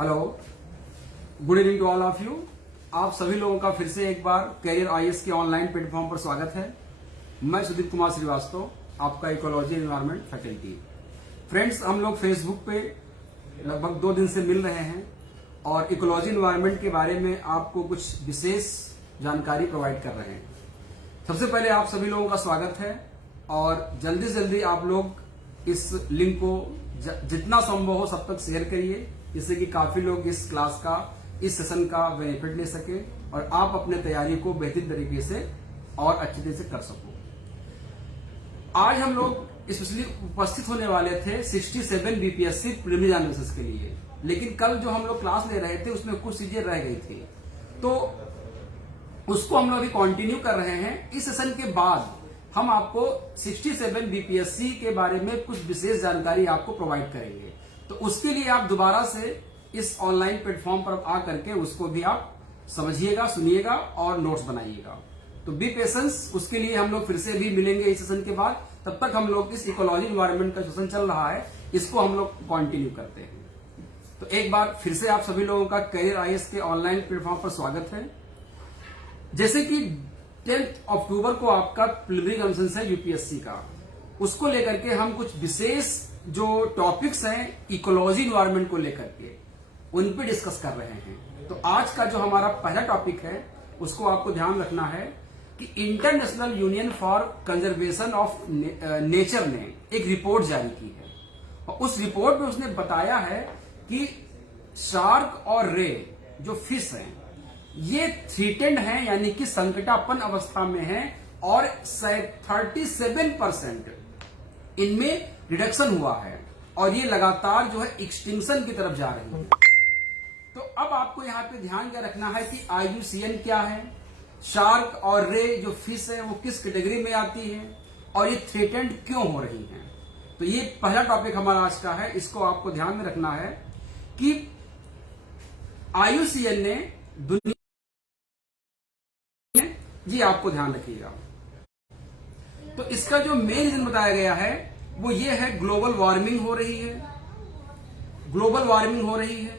Hello, good evening to all of you. आप सभी लोगों का फिर से एक बार कैरियर आईएएस के ऑनलाइन प्लेटफॉर्म पर स्वागत है। मैं सुदीप कुमार श्रीवास्तव, आपका इकोलॉजी एनवायरमेंट फैकल्टी। फ्रेंड्स, हम लोग फेसबुक पे लगभग 2 दिन से मिल रहे हैं और इकोलॉजी एनवायरमेंट के बारे में आपको कुछ विशेष जानकारी प्रोवाइड कर रहे हैं। सबसे पहले आप सभी लोगों का स्वागत है और जल्दी से जल्दी आप लोग इस लिंक को जितना संभव हो सब तक शेयर करिए, जिससे कि काफी लोग इस क्लास का, इस सेशन का बेनिफिट ले सके और आप अपने तैयारी को बेहतर तरीके से और अच्छे तरीके से कर सको। आज हम लोग स्पेशली उपस्थित होने वाले थे 67 बीपीएससी प्रीलिमिनरी एनालिसिस के लिए, लेकिन कल जो हम लोग क्लास ले रहे थे उसमें कुछ चीजें रह गई थी, तो उसको हम लोग अभी कंटिन्यू कर रहे हैं। इस सेशन के बाद हम आपको 67 बीपीएससी के बारे में कुछ विशेष जानकारी आपको प्रोवाइड करेंगे, तो उसके लिए आप दोबारा से इस ऑनलाइन प्लेटफॉर्म पर आकर के उसको भी आप समझिएगा, सुनिएगा और नोट्स बनाइएगा। तो बी पेशेंस, उसके लिए हम लोग फिर से भी मिलेंगे इस सेशन के बाद। तब तक हम लोग इस इकोलॉजी एनवायरमेंट का सेशन चल रहा है, इसको हम लोग कंटिन्यू करते हैं। तो एक बार फिर से आप सभी लोगों का कैरियर आईएएस के ऑनलाइन प्लेटफॉर्म पर स्वागत है। जैसे कि 10 अक्टूबर को आपका प्रीलिमिनरी एग्जामिनेशन है यूपीएससी का, उसको लेकर के हम कुछ विशेष जो टॉपिक्स हैं इकोलॉजी एनवायरमेंट को लेकर के उन पे डिस्कस कर रहे हैं। तो आज का जो हमारा पहला टॉपिक है उसको आपको ध्यान रखना है कि international union for conservation of nature ने एक रिपोर्ट जारी की है और उस रिपोर्ट में उसने बताया है कि शार्क और रे जो फिश हैं ये थ्रीटेंड हैं, यानी कि संकटापन्न अवस्था में हैं और 37% इनमें रिडक्शन हुआ है और ये लगातार जो है एक्सटिंक्शन की तरफ जा रही है। तो अब आपको यहाँ पे ध्यान क्या रखना है कि आईयूसीएन क्या है, शार्क और रे जो फिश है वो किस कैटेगरी में आती है और ये थ्रेटेंड क्यों हो रही हैं। तो ये पहला टॉपिक हमारा आज का है, इसको आपको ध्यान में रखना है कि आईयूसीएन ने दुनिया में, ये आपको ध्यान रखिएगा। तो इसका जो मेन रीजन बताया गया है वो ये है, ग्लोबल वार्मिंग हो रही है, ग्लोबल वार्मिंग हो रही है,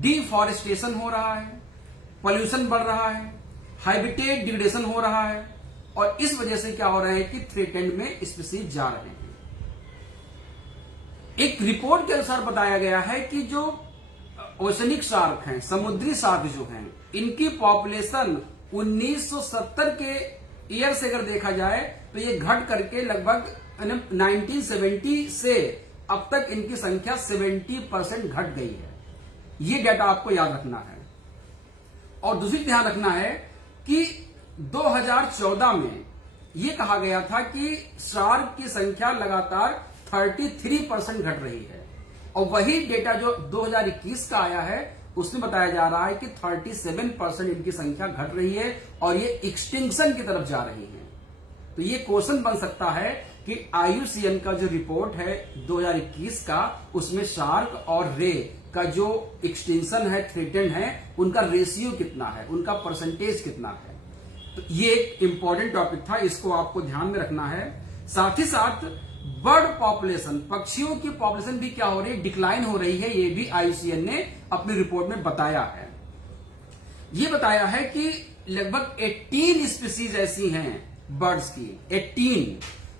डिफॉरेस्टेशन हो रहा है, पोल्यूशन बढ़ रहा है, हैबिटेट डिग्रेडेशन हो रहा है और इस वजह से क्या हो रहा है कि थ्रेटेंड में स्पीसीज जा रहे हैं। एक रिपोर्ट के अनुसार बताया गया है कि जो ओशनिक शार्क हैं, समुद्री शार्क जो हैं, इनकी पॉपुलेशन 1970 के ईयर से अगर देखा जाए तो ये घट करके लगभग 1970 से अब तक इनकी संख्या 70% घट गई है। ये डेटा आपको याद रखना है। और दूसरी ध्यान रखना है कि 2014 में ये कहा गया था कि शार्क की संख्या लगातार 33% घट रही है और वही डेटा जो 2021 का आया है उसमें बताया जा रहा है कि 37% इनकी संख्या घट रही है और ये एक्सटिंक्शन की तरफ जा रही है। तो ये क्वेश्चन बन सकता है कि आईयूसीएन का जो रिपोर्ट है 2021 का, उसमें शार्क और रे का जो एक्सटिंक्शन है, थ्रेटेंड है, उनका रेशियो कितना है, उनका परसेंटेज कितना है। तो ये एक इंपॉर्टेंट टॉपिक था, इसको आपको ध्यान में रखना है। साथ ही साथ बर्ड पॉपुलेशन, पक्षियों की पॉपुलेशन भी क्या हो रही है, डिक्लाइन हो रही है, ये भी आईयूसीएन ने अपनी रिपोर्ट में बताया है। ये बताया है कि लगभग 18 स्पीसीज ऐसी हैं बर्ड्स की, 18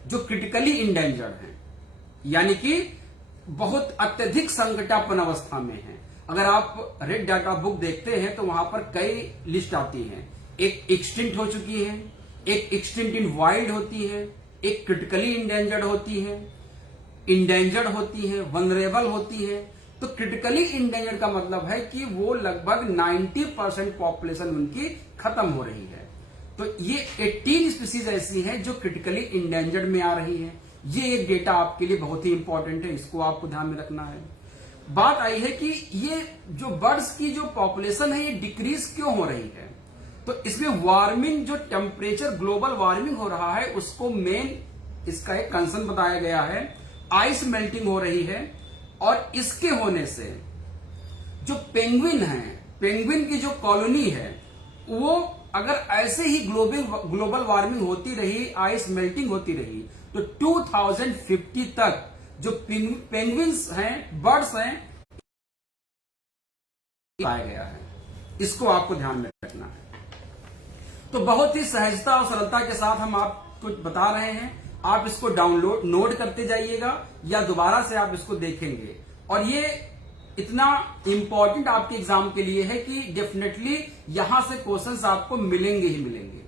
जो क्रिटिकली इंडेंजर्ड हैं, यानी कि बहुत अत्यधिक संकटापन्न अवस्था में हैं। अगर आप रेड डाटा बुक देखते हैं तो वहां पर कई लिस्ट आती हैं। एक एक्सटिंक्ट हो चुकी है, एक एक्सटिंक्ट इन वाइल्ड होती है, एक क्रिटिकली इंडेंजर्ड होती है, इंडेंजर्ड होती है, वनरेबल होती है। तो क्रिटिकली इंडेंजर्ड का मतलब है कि वो लगभग 90% पॉपुलेशन उनकी खत्म हो रही है। तो ये 18 स्पीसीज ऐसी हैं जो क्रिटिकली इंडेंजर्ड में आ रही है। ये एक डेटा आपके लिए बहुत ही इंपॉर्टेंट है, इसको आपको ध्यान में रखना है। बात आई है कि ये जो बर्ड्स की जो पॉपुलेशन है ये डिक्रीज क्यों हो रही है। तो इसमें वार्मिंग, जो टेम्परेचर ग्लोबल वार्मिंग हो रहा है, उसको मेन इसका एक कंसर्न बताया गया है। आइस मेल्टिंग हो रही है और इसके होने से जो पेंगुइन है, पेंगुइन की जो कॉलोनी है, वो अगर ऐसे ही ग्लोबल वार्मिंग होती रही, आइस मेल्टिंग होती रही, तो 2050 तक जो पेंगुइन्स हैं, बर्ड्स हैं, पाया गया है, इसको आपको ध्यान में रखना है। तो बहुत ही सहजता और सरलता के साथ हम आपको बता रहे हैं, आप इसको डाउनलोड नोट करते जाइएगा या दोबारा से आप इसको देखेंगे। और ये इतना इंपॉर्टेंट आपके एग्जाम के लिए है कि डेफिनेटली यहां से क्वेश्चंस आपको मिलेंगे ही मिलेंगे।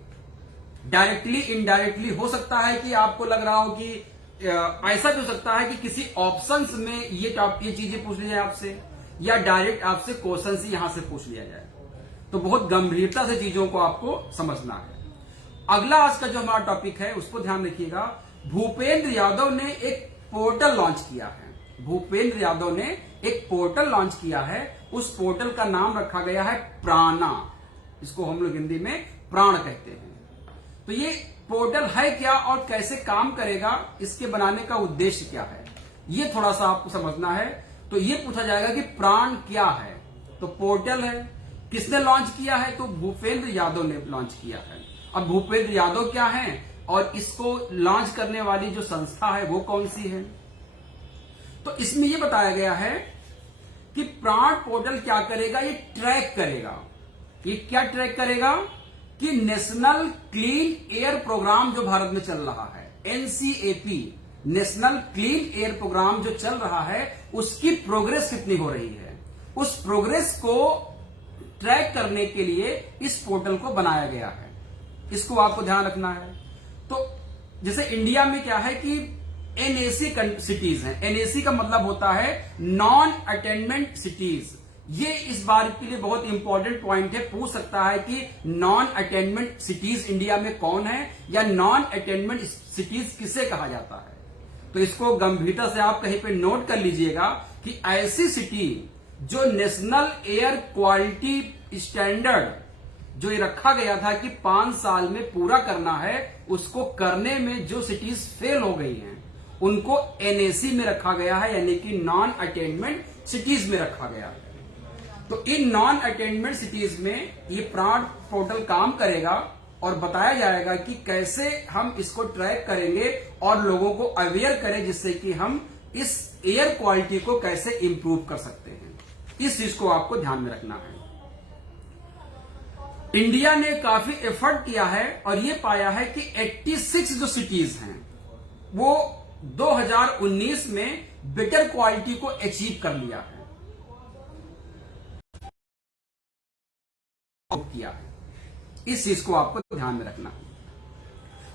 डायरेक्टली इनडायरेक्टली हो सकता है कि आपको लग रहा हो कि ऐसा भी हो सकता है कि किसी ऑप्शंस में ये चीजें पूछ ली जाए आपसे, या डायरेक्ट आपसे क्वेश्चन ही यहां से पूछ लिया जाए। तो बहुत गंभीरता से चीजों को आपको समझना है। अगला आज का जो हमारा टॉपिक है उसको ध्यान रखिएगा। भूपेंद्र यादव ने एक पोर्टल लॉन्च किया है। भूपेंद्र यादव ने एक पोर्टल लॉन्च किया है। उस पोर्टल का नाम रखा गया है प्राणा। इसको हम लोग हिंदी में प्राण कहते हैं। तो ये पोर्टल है क्या और कैसे काम करेगा, इसके बनाने का उद्देश्य क्या है, ये थोड़ा सा आपको समझना है। तो ये पूछा जाएगा कि प्राण क्या है। तो पोर्टल है, किसने लॉन्च किया है, तो भूपेंद्र यादव ने लॉन्च किया है। अब भूपेंद्र यादव क्या है और इसको लॉन्च करने वाली जो संस्था है वो कौन सी है। तो इसमें यह बताया गया है कि प्राण पोर्टल क्या करेगा, ये ट्रैक करेगा। ये क्या ट्रैक करेगा कि नेशनल क्लीन एयर प्रोग्राम जो भारत में चल रहा है, NCAP, national clean air programme जो चल रहा है, उसकी प्रोग्रेस कितनी हो रही है, उस प्रोग्रेस को ट्रैक करने के लिए इस पोर्टल को बनाया गया है। इसको आपको ध्यान रखना है। तो जैसे इंडिया में क्या है कि एनएसी सिटीज हैं। एनएसी का मतलब होता है नॉन अटेनमेंट सिटीज। ये इस बार के लिए बहुत इंपॉर्टेंट पॉइंट है। पूछ सकता है कि नॉन अटेनमेंट सिटीज इंडिया में कौन है, या नॉन अटेनमेंट सिटीज किसे कहा जाता है। तो इसको गंभीरता से आप कहीं पे नोट कर लीजिएगा कि ऐसी सिटी जो नेशनल एयर क्वालिटी स्टैंडर्ड जो ये रखा गया था कि 5 साल में पूरा करना है, उसको करने में जो सिटीज फेल हो गई हैं उनको एनएसी में रखा गया है, यानी कि नॉन अटेनमेंट सिटीज में रखा गया है। तो इन नॉन अटेनमेंट सिटीज में ये प्राण पोर्टल काम करेगा और बताया जाएगा कि कैसे हम इसको ट्रैक करेंगे और लोगों को अवेयर करें, जिससे कि हम इस एयर क्वालिटी को कैसे इंप्रूव कर सकते हैं। इस चीज को आपको ध्यान में रखना है। इंडिया ने काफी एफर्ट किया है और ये पाया है कि 86 जो सिटीज हैं वो 2019 में बेटर क्वालिटी को अचीव कर लिया है, किया है। इस चीज को आपको ध्यान में रखना है।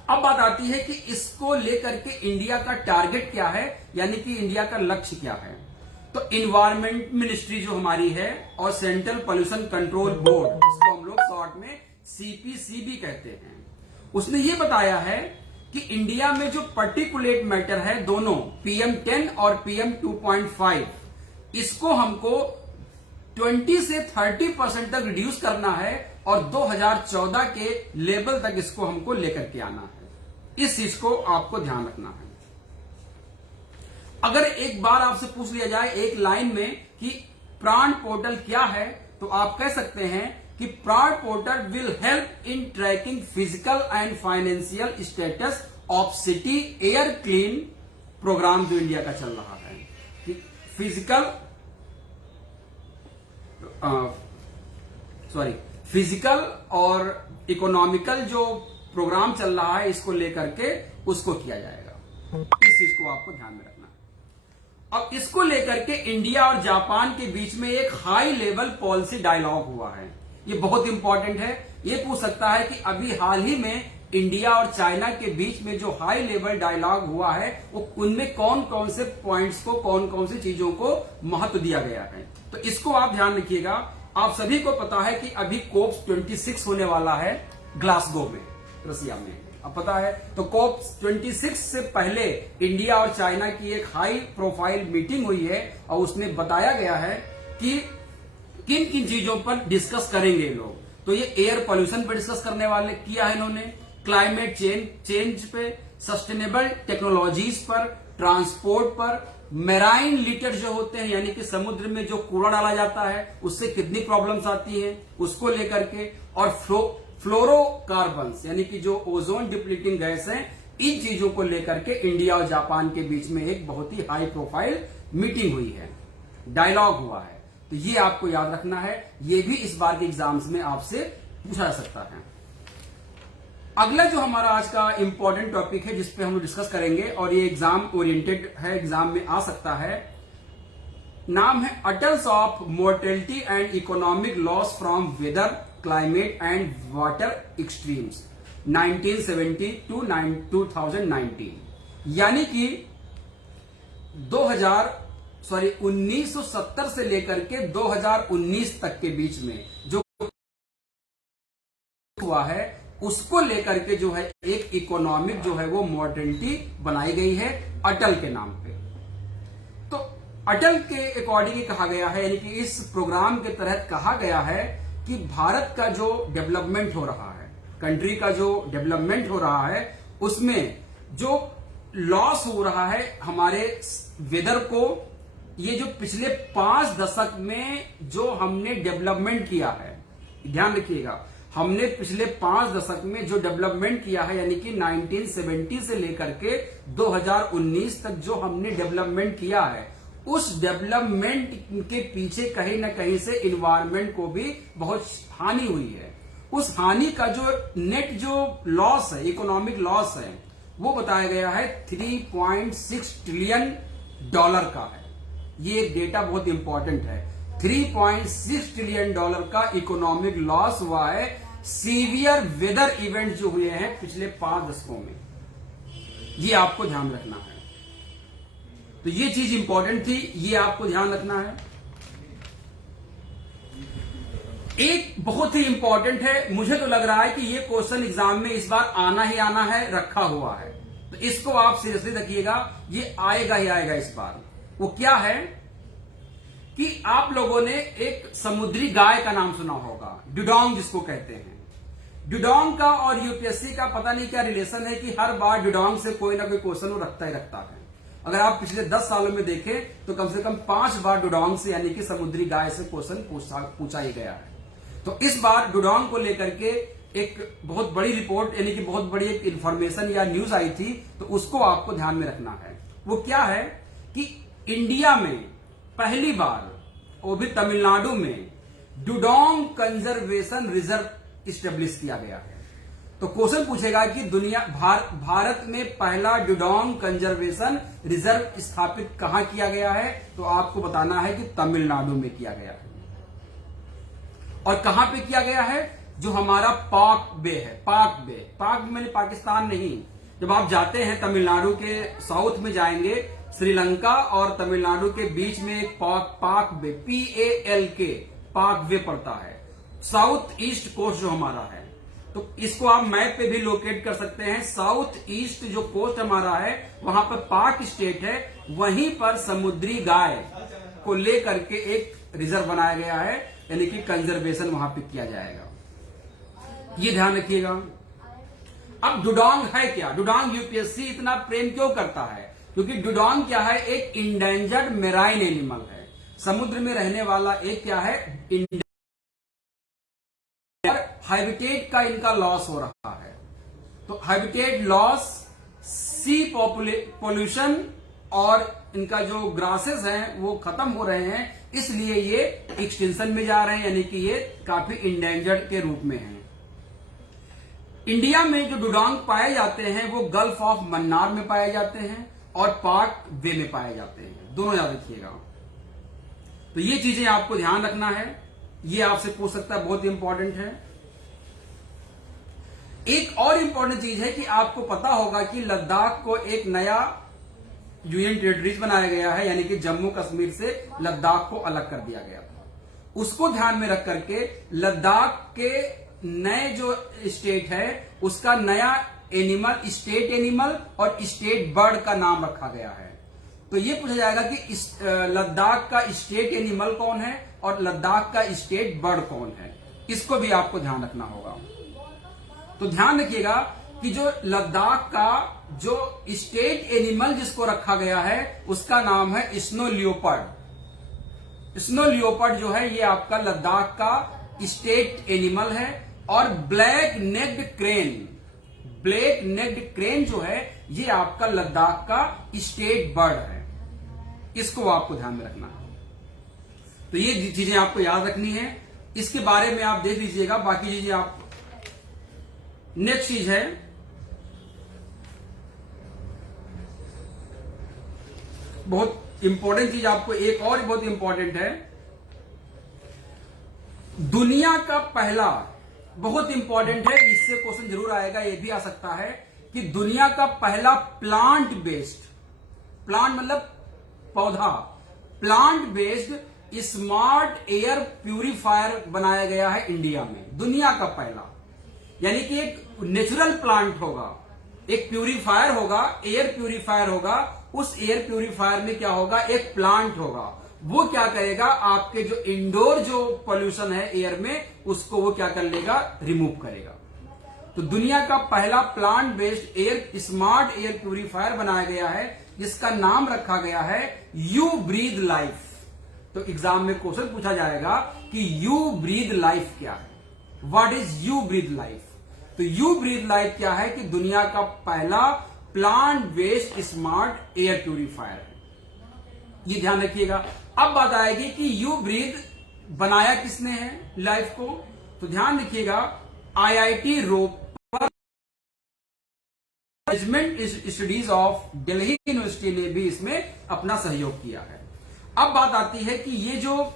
अब बात आती है कि इसको लेकर के इंडिया का टारगेट क्या है, यानी कि इंडिया का लक्ष्य क्या है। तो इन्वायरमेंट मिनिस्ट्री जो हमारी है और सेंट्रल पोल्यूशन कंट्रोल बोर्ड, इसको हम लोग शॉर्ट में सीपीसीबी कहते हैं, उसने ये बताया है कि इंडिया में जो पर्टिकुलेट मैटर है दोनों PM10 और PM2.5, इसको हमको 20 से 30% तक रिड्यूस करना है और 2014 के लेवल तक इसको हमको लेकर के आना है। इस चीज को आपको ध्यान रखना है। अगर एक बार आपसे पूछ लिया जाए एक लाइन में कि प्राण पोर्टल क्या है, तो आप कह सकते हैं कि PRANA portal will help in tracking physical and financial status of city air clean programme जो इंडिया का चल रहा है। फिजिकल और इकोनॉमिकल जो प्रोग्राम चल रहा है, इसको लेकर के उसको किया जाएगा। इस चीज को आपको ध्यान में रखना है। अब इसको लेकर के इंडिया और जापान के बीच में एक हाई लेवल पॉलिसी डायलॉग हुआ है। ये बहुत इंपॉर्टेंट है। ये पूछ सकता है कि अभी हाल ही में इंडिया और चाइना के बीच में जो हाई लेवल डायलॉग हुआ है, वो उनमें कौन कौन से पॉइंट्स को, कौन कौन सी चीजों को महत्व दिया गया है। तो इसको आप ध्यान रखिएगा। आप सभी को पता है कि अभी कोप 26 होने वाला है ग्लासगो में, रसिया में, अब पता है। तो कोप 26 से पहले इंडिया और चाइना की एक हाई प्रोफाइल मीटिंग हुई है और उसमें बताया गया है कि किन किन चीजों पर डिस्कस करेंगे लोग। तो ये एयर पोल्यूशन पर डिस्कस करने वाले किया है इन्होंने, क्लाइमेट चेंज पे, सस्टेनेबल टेक्नोलॉजीज पर, ट्रांसपोर्ट पर, मेराइन लिटर जो होते हैं यानी कि समुद्र में जो कूड़ा डाला जाता है उससे कितनी प्रॉब्लम्स आती हैं उसको लेकर के, और फ्लोरोकार्बन्स यानी कि जो ओजोन डिप्लीटिंग गैस है, इन चीजों को लेकर के इंडिया और जापान के बीच में एक बहुत ही हाई प्रोफाइल मीटिंग हुई है, डायलॉग हुआ है। तो ये आपको याद रखना है, ये भी इस बार के एग्जाम्स में आपसे पूछा जा सकता है। अगला जो हमारा आज का इंपॉर्टेंट टॉपिक है जिसपे हम डिस्कस करेंगे और ये एग्जाम ओरिएंटेड है, एग्जाम में आ सकता है, नाम है atlas of mortality and economic loss from weather, climate and water extremes 1970 to 2019, यानी कि 1970 से लेकर के 2019 तक के बीच में जो हुआ है उसको लेकर के जो है एक इकोनॉमिक जो है वो मोर्टेलिटी बनाई गई है अटल के नाम पे। तो अटल के अकॉर्डिंग कहा गया है, यानी कि इस प्रोग्राम के तहत कहा गया है कि भारत का जो डेवलपमेंट हो रहा है, कंट्री का जो डेवलपमेंट हो रहा है, उसमें जो लॉस हो रहा है हमारे वेदर को, ये जो पिछले 5 दशक में जो हमने डेवलपमेंट किया है, ध्यान रखिएगा, हमने पिछले 5 दशक में जो डेवलपमेंट किया है, यानी कि 1970 से लेकर के 2019 तक जो हमने डेवलपमेंट किया है, उस डेवलपमेंट के पीछे कहीं ना कहीं से इन्वायरमेंट को भी बहुत हानि हुई है। उस हानि का जो नेट जो लॉस है, इकोनॉमिक लॉस है, वो बताया गया है 3.6 ट्रिलियन डॉलर का है। ये एक डेटा बहुत इंपॉर्टेंट है। 3.6 ट्रिलियन डॉलर का इकोनॉमिक लॉस हुआ है सीवियर वेदर इवेंट जो हुए हैं पिछले 5 दशकों में। ये आपको ध्यान रखना है। तो ये चीज इंपॉर्टेंट थी, ये आपको ध्यान रखना है। एक बहुत ही इंपॉर्टेंट है, मुझे तो लग रहा है कि ये क्वेश्चन एग्जाम में इस बार आना ही आना है, रखा हुआ है, तो इसको आप सीरियसली रखिएगा, ये आएगा ही आएगा इस बार। वो क्या है कि आप लोगों ने एक समुद्री गाय का नाम सुना होगा, डुडोंग जिसको कहते हैं। डुडोंग का और यूपीएससी का पता नहीं क्या रिलेशन है कि हर बार डुडोंग से कोई ना कोई क्वेश्चन वो रखता ही रखता है। अगर आप पिछले 10 सालों में देखें तो कम से कम 5 बार डुडोंग से, यानी कि समुद्री गाय से क्वेश्चन पूछा ही गया है। तो इस बार डुडोंग को लेकर के एक बहुत बड़ी रिपोर्ट, यानी कि बहुत बड़ी एक इंफॉर्मेशन या न्यूज आई थी, तो उसको आपको ध्यान में रखना है। वो क्या है कि इंडिया में पहली बार, वो भी तमिलनाडु में, डुडोंग कंजर्वेशन रिजर्व स्टेब्लिश किया गया है। तो क्वेश्चन पूछेगा कि भारत में पहला डुडोंग कंजर्वेशन रिजर्व स्थापित कहां किया गया है, तो आपको बताना है कि तमिलनाडु में किया गया है। और कहां पे किया गया है? जो हमारा पाक बे है, पाक मैंने पाकिस्तान नहीं। जब आप जाते हैं तमिलनाडु के साउथ में जाएंगे, श्रीलंका और तमिलनाडु के बीच में एक पाक बे, PALK, पाक वे पड़ता है, साउथ ईस्ट कोस्ट जो हमारा है। तो इसको आप मैप पे भी लोकेट कर सकते हैं। साउथ ईस्ट जो कोस्ट हमारा है, वहां पर पाक स्टेट है, वहीं पर समुद्री गाय को लेकर के एक रिजर्व बनाया गया है, यानी कि कंजर्वेशन वहां पे किया जाएगा। ये ध्यान रखिएगा। अब डुडोंग है क्या? डुडोंग यूपीएससी इतना प्रेम क्यों करता है? क्योंकि डुडोंग क्या है? एक इंडेंजर्ड मेराइन एनिमल है, समुद्र में रहने वाला एक क्या है? हैबिटेट का इनका लॉस हो रहा है। तो हैबिटेट लॉस, सी पॉल्यूशन और इनका जो ग्रासेस हैं वो खत्म हो रहे हैं, इसलिए ये एक्सटेंशन में जा रहे हैं, यानी कि ये काफी इंडेंजर्ड के रूप में हैं। इंडिया में जो डुडोंग पाए जाते हैं वो गल्फ ऑफ मन्नार में पाए जाते हैं और पाक वे में पाए जाते हैं, दोनों याद रखिएगा। तो ये चीजें आपको ध्यान रखना है, ये आपसे पूछ सकता है, बहुत इंपॉर्टेंट है। एक और इंपॉर्टेंट चीज है कि आपको पता होगा कि लद्दाख को एक नया यूनियन टेरिटरीज बनाया गया है, यानी कि जम्मू कश्मीर से लद्दाख को अलग कर दिया गया था। उसको ध्यान में रख करके लद्दाख के नए जो स्टेट है उसका नया एनिमल, स्टेट एनिमल और स्टेट बर्ड का नाम रखा गया है। तो ये पूछा जाएगा कि लद्दाख का स्टेट एनिमल कौन है और लद्दाख का स्टेट बर्ड कौन है, इसको भी आपको ध्यान रखना होगा। तो ध्यान रखिएगा कि जो लद्दाख का जो स्टेट एनिमल जिसको रखा गया है उसका नाम है स्नो लियोपर्ड। स्नो लियोपर्ड जो है ये आपका लद्दाख का स्टेट एनिमल है। और ब्लैक नेक्ड क्रेन जो है ये आपका लद्दाख का स्टेट बर्ड है, इसको आपको ध्यान में रखना है। तो ये चीजें आपको याद रखनी है, इसके बारे में आप देख लीजिएगा। बाकी चीजें आप, नेक्स्ट चीज है बहुत इंपॉर्टेंट चीज, आपको एक और बहुत इंपॉर्टेंट है, दुनिया का पहला, बहुत इंपॉर्टेंट है, इससे क्वेश्चन जरूर आएगा, ये भी आ सकता है कि दुनिया का पहला प्लांट बेस्ड, प्लांट मतलब पौधा, plant based smart air purifier बनाया गया है इंडिया में, दुनिया का पहला। यानी कि एक नेचुरल प्लांट होगा, एक प्यूरिफायर होगा, एयर प्यूरिफायर होगा, उस एयर प्यूरिफायर में क्या होगा, एक प्लांट होगा, वो क्या करेगा, आपके जो इंडोर जो पॉल्यूशन है एयर में, उसको वो क्या कर लेगा, रिमूव करेगा। तो दुनिया का पहला plant based air smart air purifier बनाया गया है, जिसका नाम रखा गया है यू ब्रीथ लाइफ। तो एग्जाम में क्वेश्चन पूछा जाएगा कि यू ब्रीथ लाइफ क्या है, what is Ubreathe life. तो यू ब्रीथ लाइफ क्या है कि दुनिया का पहला plant based smart air purifier है, ये ध्यान रखिएगा। अब बात आएगी कि यू ब्रीथ बनाया किसने है लाइफ को, तो ध्यान रखिएगा, IIT Ropar management studies of Delhi university ने भी इसमें अपना सहयोग किया है। अब बात आती है कि ये जो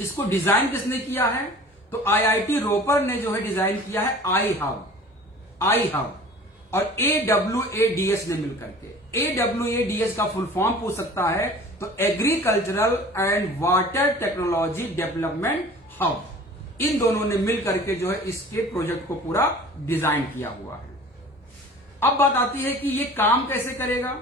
इसको डिजाइन किसने किया है, तो आईआईटी रोपर ने जो है डिजाइन किया है आई हब और AWADS ने मिलकर के। AWADS का फुल फॉर्म पूछ सकता है, तो agricultural and water technology development hub, इन दोनों ने मिलकर के जो है इसके प्रोजेक्ट को पूरा डिजाइन किया हुआ है। अब बात आती है कि ये काम कैसे करेगा,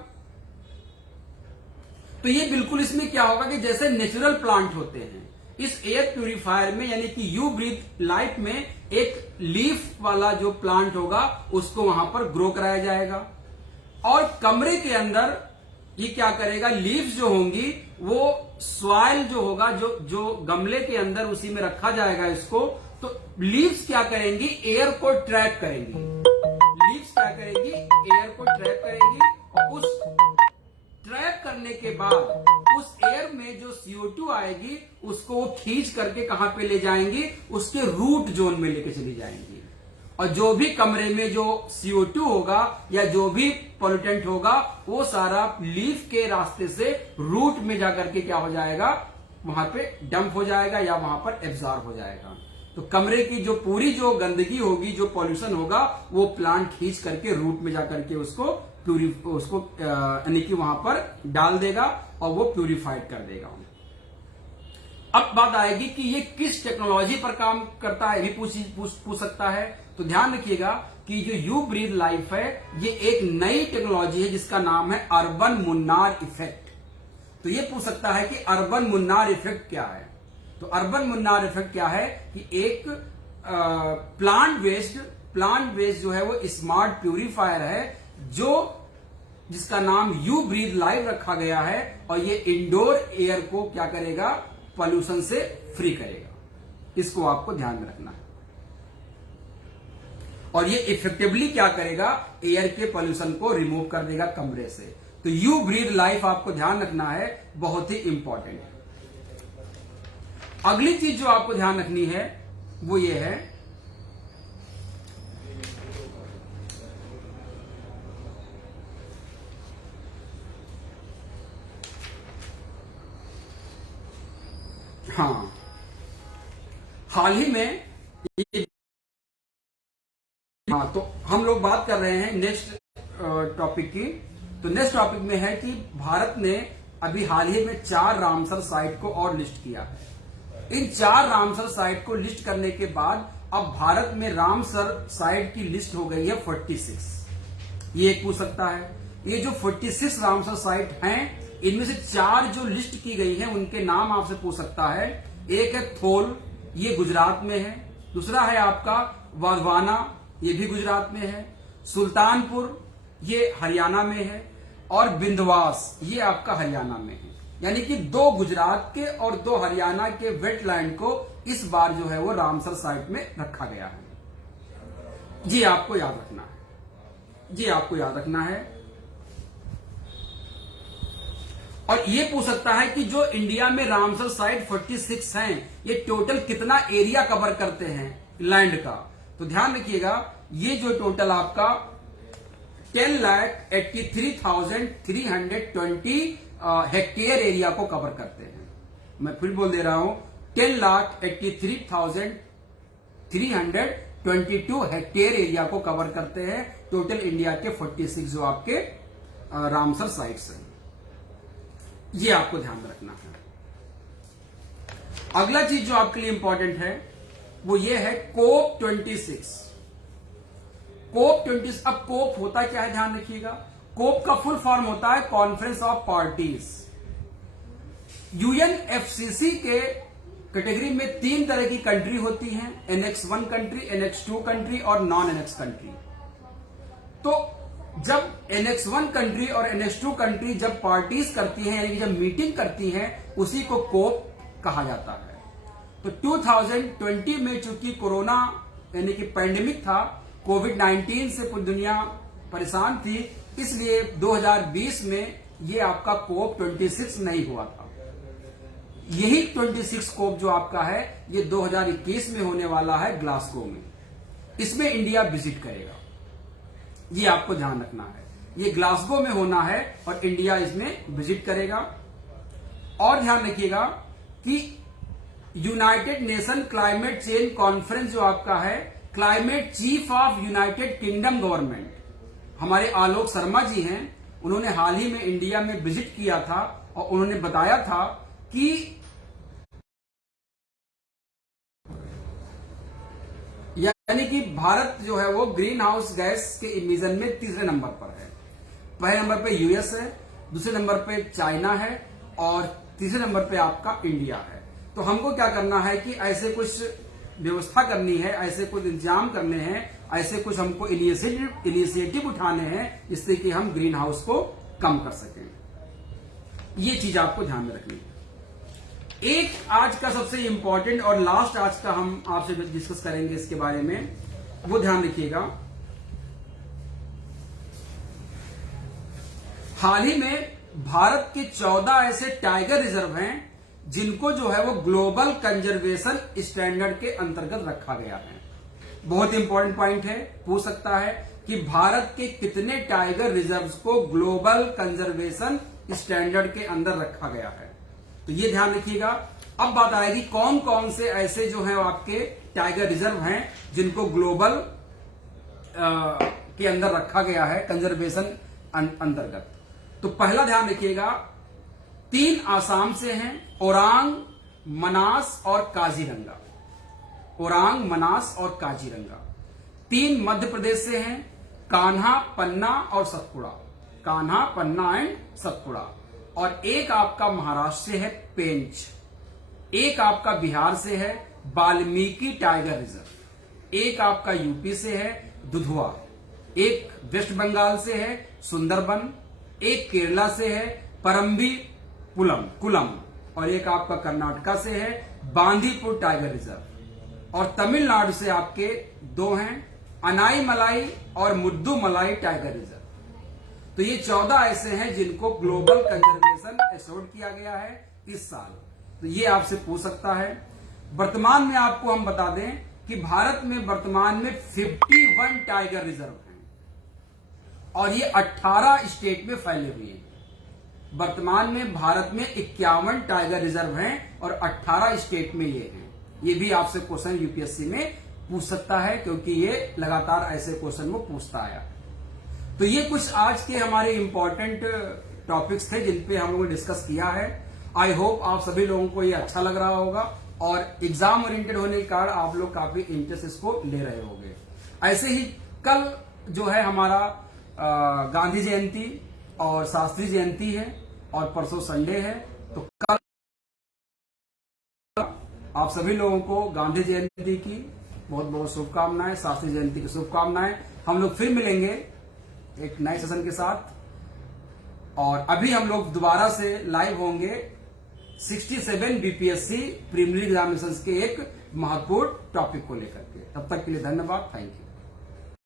तो ये बिल्कुल इसमें क्या होगा कि जैसे नेचुरल प्लांट होते हैं, इस एयर प्यूरिफायर में यानी कि यू ब्रीथ लाइफ में एक लीफ वाला जो प्लांट होगा उसको वहां पर ग्रो कराया जाएगा, और कमरे के अंदर ये क्या करेगा, लीव्स जो होंगी वो सॉइल जो होगा, जो गमले के अंदर उसी में रखा जाएगा इसको, तो लीव्स क्या करेंगी, एयर को ट्रैप करेंगी, लीव्स क्या करेंगी, एयर को ट्रैप करेंगी, और उस ट्रैप करने के बाद उस एयर में जो CO2 आएगी उसको वो खींच करके कहां पे ले जाएंगी, उसके रूट जोन में लेके चली जाएंगी, और जो भी कमरे में जो CO2 होगा या जो भी पॉल्यूटेंट होगा वो सारा लीफ के रास्ते से रूट में जाकर के क्या हो जाएगा, वहां पे डंप हो जाएगा या वहां पर एब्जॉर्ब हो जाएगा। तो कमरे की जो पूरी जो गंदगी होगी, जो पॉल्यूशन होगा, वो प्लांट खींच करके रूट में जाकर के उसको यानी कि वहां पर डाल देगा और वो प्यूरिफाइड कर देगा। अब बात आएगी कि ये किस टेक्नोलॉजी पर काम करता है, भी पूछ सकता है। तो ध्यान रखिएगा कि जो यू ब्रीथ लाइफ है ये एक नई टेक्नोलॉजी है जिसका नाम है अर्बन मुन्नार इफेक्ट। तो ये पूछ सकता है कि अर्बन मुन्नार इफेक्ट क्या है। तो अर्बन मुन्नार इफेक्ट क्या है कि एक प्लांट वेस्ट जो है वो स्मार्ट प्यूरिफायर है, जो जिसका नाम यू ब्रीथ लाइफ रखा गया है, और ये इंडोर एयर को क्या करेगा, पॉल्यूशन से फ्री करेगा। इसको आपको ध्यान में रखना है, और ये इफेक्टिवली क्या करेगा, एयर के पॉल्यूशन को रिमूव कर देगा कमरे से। तो यू ब्रीथ लाइफ आपको ध्यान रखना है, बहुत ही इंपॉर्टेंट है। अगली चीज जो आपको ध्यान रखनी है वो ये है, हाँ, हाल ही में हाँ, तो हम लोग बात कर रहे हैं नेक्स्ट टॉपिक की। तो नेक्स्ट टॉपिक में है कि भारत ने अभी हाल ही में 4 रामसर साइट को और लिस्ट किया है। इन 4 रामसर साइट को लिस्ट करने के बाद अब भारत में रामसर साइट की लिस्ट हो गई है 46। ये एक पूछ सकता है, ये जो 46 रामसर साइट हैं, इनमें से 4 जो लिस्ट की गई हैं उनके नाम आपसे पूछ सकता है। एक है थोल, ये गुजरात में है। दूसरा है आपका वाधवाना, ये भी गुजरात में है। सुल्तानपुर, ये हरियाणा में है। और बिंदवास, ये आपका हरियाणा में है। यानी कि 2 गुजरात के और 2 हरियाणा के वेटलैंड को इस बार जो है वो रामसर साइट में रखा गया है। जी आपको याद रखना है, जी आपको याद रखना है। और ये पूछ सकता है कि जो इंडिया में रामसर साइट 46 हैं, ये टोटल कितना एरिया कवर करते हैं लैंड का। तो ध्यान रखिएगा, ये जो टोटल आपका 10,83,320 हेक्टेयर एरिया को कवर करते हैं। मैं फिर बोल दे रहा हूं, 10,83,322 हेक्टेयर एरिया को कवर करते हैं टोटल इंडिया के 46 जो आपके रामसर साइट्स हैं। ये आपको ध्यान में रखना है। अगला चीज जो आपके लिए इंपॉर्टेंट है वो ये है कोप 26। कोप 26, अब कोप होता क्या है ध्यान रखिएगा। कोप का फुल फॉर्म होता है कॉन्फ्रेंस ऑफ पार्टीज। यूएनएफसीसी के कैटेगरी में 3 तरह की कंट्री होती हैं, एनेक्स 1 कंट्री, एनेक्स 2 कंट्री और नॉन एनेक्स कंट्री। तो जब एनेक्स 1 कंट्री और एनेक्स 2 कंट्री जब पार्टीज करती हैं, यानी कि जब मीटिंग करती हैं, उसी को कोप कहा जाता है। तो 2020 में चूंकि कोरोना यानी कि पैंडेमिक था, कोविड-19 से पूरी दुनिया परेशान थी, इसलिए 2020 में ये आपका कोप 26 नहीं हुआ था। यही 26 कोप जो आपका है ये 2021 में होने वाला है ग्लासगो में। इसमें इंडिया विजिट करेगा, ये आपको ध्यान रखना है। ये ग्लासगो में होना है और इंडिया इसमें विजिट करेगा। और ध्यान रखिएगा कि United nation climate change conference जो आपका है, climate chief of United kingdom government, हमारे आलोक शर्मा जी हैं, उन्होंने हाल ही में इंडिया में विजिट किया था और उन्होंने बताया था कि यानी कि भारत जो है वो ग्रीन हाउस गैस के इमिशन में तीसरे नंबर पर है। पहले नंबर पे यूएस है, दूसरे नंबर पे चाइना है और तीसरे नंबर पे आपका इंडिया है। तो हमको क्या करना है कि ऐसे कुछ व्यवस्था करनी है, ऐसे कुछ इंतजाम करने हैं, ऐसे कुछ हमको इनिशिएटिव उठाने हैं जिससे कि हम ग्रीन हाउस को कम कर सकें। ये चीज आपको ध्यान में रखनी है। एक आज का सबसे इंपॉर्टेंट और लास्ट आज का हम आपसे डिस्कस करेंगे इसके बारे में, वो ध्यान रखिएगा। हाल ही में भारत के 14 ऐसे टाइगर रिजर्व हैं जिनको जो है वो ग्लोबल कंजर्वेशन स्टैंडर्ड के अंतर्गत रखा गया है। बहुत इंपॉर्टेंट पॉइंट है, पूछ सकता है कि भारत के कितने टाइगर रिजर्व्स को ग्लोबल कंजर्वेशन स्टैंडर्ड के अंदर रखा गया है। तो ये ध्यान रखिएगा। अब बात आएगी कौन कौन से ऐसे जो है आपके टाइगर रिजर्व हैं जिनको ग्लोबल के अंदर रखा गया है कंजर्वेशन अंतर्गत। तो पहला ध्यान रखिएगा, 3 आसाम से हैं, ओरांग, मनास और काजीरंगा। ओरांग, मनास और काजीरंगा। 3 मध्य प्रदेश से हैं, कान्हा, पन्ना और सतपुड़ा। कान्हा, पन्ना एंड सतपुड़ा। और एक आपका महाराष्ट्र से है पेंच, एक आपका बिहार से है वाल्मीकि टाइगर रिजर्व, एक आपका यूपी से है दुधवा, एक वेस्ट बंगाल से है सुंदरबन, एक केरला से है परम्बी कुलम और एक आपका कर्नाटका से है बांदीपुर टाइगर रिजर्व। और तमिलनाडु से आपके 2 हैं, अनाई मलाई और मुद्दू मलाई टाइगर रिजर्व। तो ये 14 ऐसे हैं जिनको ग्लोबल कंजर्वेशन एश्योर्ड किया गया है इस साल। तो ये आपसे पूछ सकता है। वर्तमान में आपको हम बता दें कि भारत में वर्तमान में 51 टाइगर रिजर्व हैं और ये 18 स्टेट में फैले हुए हैं। वर्तमान में भारत में 51 टाइगर रिजर्व हैं और 18 स्टेट में ये हैं। ये भी आपसे क्वेश्चन यूपीएससी में पूछ सकता है क्योंकि ये लगातार ऐसे क्वेश्चन वो पूछता आया। तो ये कुछ आज के हमारे इंपॉर्टेंट टॉपिक्स थे जिन पे हम लोगों ने डिस्कस किया है। आई होप आप सभी लोगों को ये अच्छा लग रहा होगा और एग्जाम ओरिएंटेड होने के कारण आप लोग काफी इंटरेस्ट इसको ले रहे होंगे। ऐसे ही कल जो है हमारा गांधी जयंती और शास्त्री जयंती है और परसों संडे है। तो कल आप सभी लोगों को गांधी जयंती की बहुत बहुत शुभकामनाएं, शास्त्री जयंती की शुभकामनाएं। हम लोग फिर मिलेंगे एक नए सेशन के साथ और अभी हम लोग दोबारा से लाइव होंगे 67 बीपीएससी प्रीलिमिनरी एग्जामिनेशंस के एक महत्वपूर्ण टॉपिक को लेकर के। तब तक के लिए धन्यवाद, थैंक यू।